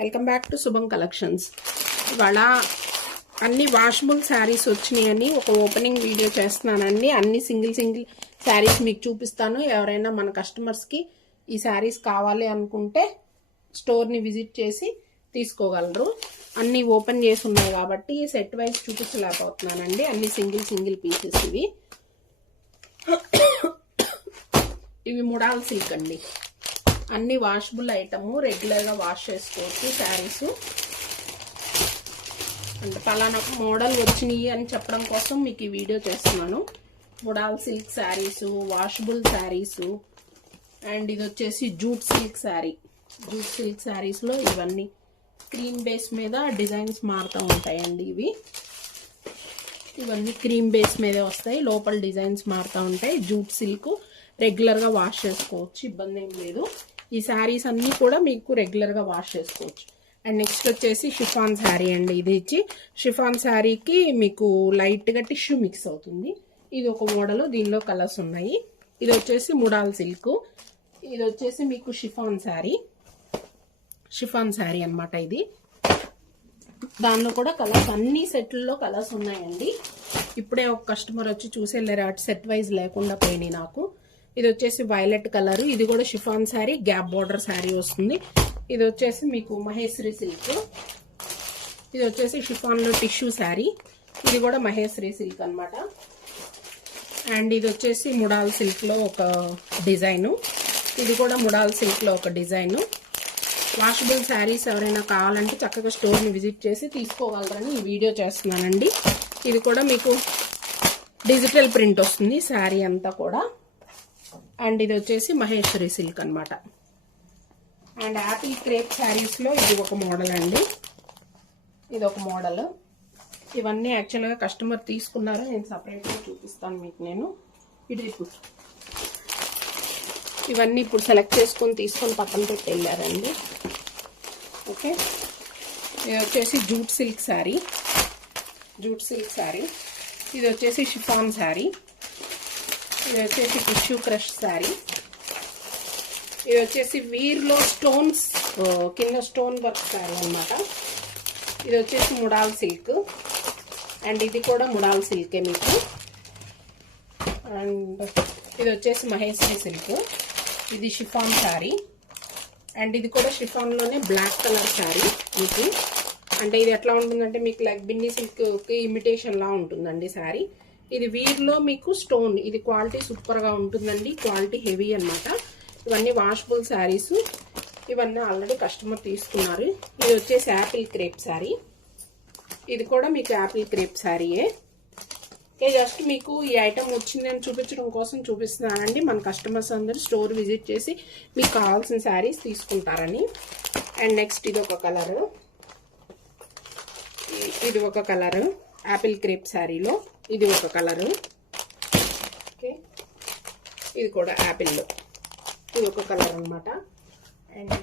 Welcome back to శుభం collections. ఇవాళ అన్ని వాషబుల్ శారీస్ వచ్చినాయని ఒక ఓపెనింగ్ వీడియో చేస్తున్నానండి. అన్ని సింగిల్ శారీస్ మీకు చూపిస్తాను. ఎవరైనా మన కస్టమర్స్కి ఈ శారీస్ కావాలి అనుకుంటే స్టోర్ని విజిట్ చేసి తీసుకోగలరు. అన్ని ఓపెన్ చేసి ఉన్నాయి కాబట్టి సెట్ వైజ్ చూపించలేకపోతున్నానండి. అన్ని సింగిల్ పీసెస్ ఇవి ముడాల్ సిల్క్ అండి. అన్ని వాషబుల్ ఐటమ్, రెగ్యులర్గా వాష్ చేసుకోవచ్చు శారీస్. అంటే పలానా మోడల్ వచ్చినాయి అని చెప్పడం కోసం మీకు ఈ వీడియో చేస్తున్నాను. ముడాల్ silk saris, washable saris. And ఇది వచ్చేసి jute silk sari. Jute silk శారీస్లో ఇవన్నీ క్రీమ్ బేస్ మీద డిజైన్స్ మారుతూ ఉంటాయండి. ఇవన్నీ క్రీమ్ బేస్ మీదే వస్తాయి, లోపల డిజైన్స్ మారుతూ ఉంటాయి. జూట్ సిల్క్ రెగ్యులర్గా వాష్ చేసుకోవచ్చు, ఇబ్బంది ఏం లేదు. ఈ శారీస్ అన్నీ కూడా మీకు రెగ్యులర్గా వాష్ చేసుకోవచ్చు. అండ్ నెక్స్ట్ వచ్చేసి షిఫాన్ శారీ అండి. ఇది ఇచ్చి షిఫాన్ శారీకి మీకు లైట్గా టిష్యూ మిక్స్ అవుతుంది. ఇది ఒక మోడల్, దీనిలో కలర్స్ ఉన్నాయి. ఇది వచ్చేసి ముడాల్ సిల్క్. ఇది వచ్చేసి మీకు షిఫాన్ శారీ అనమాట. ఇది దానిలో కూడా కలర్స్, అన్ని సెట్లలో కలర్స్ ఉన్నాయండి. ఇప్పుడే ఒక కస్టమర్ వచ్చి చూసి వెళ్ళారు, అటు సెట్ వైజ్ లేకుండా పోయినాయి నాకు. ఇది వచ్చేసి వైలెట్ కలర్. ఇది కూడా chiffon sari, gap border sari వస్తుంది. ఇది వచ్చేసి మీకు మహేశ్వరి సిల్క్. ఇది వచ్చేసి షిఫాన్లో టిష్యూ శారీ. ఇది కూడా మహేశ్వరి సిల్క్ అనమాట. అండ్ ఇది వచ్చేసి ముడాల్ సిల్క్లో ఒక డిజైను. ఇది కూడా ముడాల్ సిల్క్లో ఒక డిజైను. వాషబుల్ శారీస్ ఎవరైనా కావాలంటే చక్కగా స్టోర్ని విజిట్ చేసి తీసుకోగలరని ఈ వీడియో చేస్తున్నానండి. ఇది కూడా మీకు డిజిటల్ ప్రింట్ వస్తుంది శారీ అంతా కూడా. అండ్ ఇది వచ్చేసి మహేశ్వరి సిల్క్ అనమాట. అండ్ యాపిల్ క్రేప్ శారీస్లో ఇది ఒక మోడల్ అండి. ఇది ఒక మోడల్. ఇవన్నీ యాక్చువల్గా కస్టమర్ తీసుకున్నారు, నేను సపరేట్గా చూపిస్తాను మీకు. ఇవన్నీ ఇప్పుడు సెలెక్ట్ చేసుకొని తీసుకొని పక్కన పెట్టి వెళ్ళారండి. ఓకే, ఇది వచ్చేసి జూట్ సిల్క్ శారీ. ఇది వచ్చేసి షిఫాన్ శారీ. ఇది వచ్చేసి టిష్యూ క్రష్ శారీ. ఇది వచ్చేసి వీర్లో స్టోన్స్ కింద స్టోన్ వర్క్ శారీ అనమాట. ఇది వచ్చేసి ముడాల్ సిల్క్. అండ్ ఇది కూడా ముడాల్ సిల్కే మీకు. అండ్ ఇది వచ్చేసి మహేశ్వరి సిల్క్. ఇది షిఫాన్ శారీ. అండ్ ఇది కూడా షిఫాన్లోనే బ్లాక్ కలర్ శారీ మీకు. అంటే ఇది ఎట్లా ఉంటుందంటే మీకు లైక్ బిన్నీ సిల్క్ ఇమిటేషన్ లా ఉంటుందండి శారీ. ఇది వీర్లో మీకు స్టోన్. ఇది క్వాలిటీ సూపర్గా ఉంటుందండి, క్వాలిటీ హెవీ అనమాట. ఇవన్నీ వాషబుల్ శారీస్. ఇవన్నీ ఆల్రెడీ కస్టమర్ తీసుకున్నారు. ఇది వచ్చేసి యాపిల్ క్రేప్ శారీ. ఇది కూడా మీకు యాపిల్ క్రేప్ శారీయే. జస్ట్ మీకు ఈ ఐటమ్ వచ్చిందని చూపించడం కోసం చూపిస్తున్నానండి. మన కస్టమర్స్ అందరూ స్టోర్ విజిట్ చేసి మీకు కావాల్సిన శారీస్ తీసుకుంటారని. అండ్ నెక్స్ట్ ఇది ఒక కలరు. ఇది ఒక కలరు యాపిల్ క్రేప్ శారీలో. ఇది ఒక కలరు. ఓకే, ఇది కూడా యాపిల్లో. ఇది ఒక కలర్ అనమాట. అండ్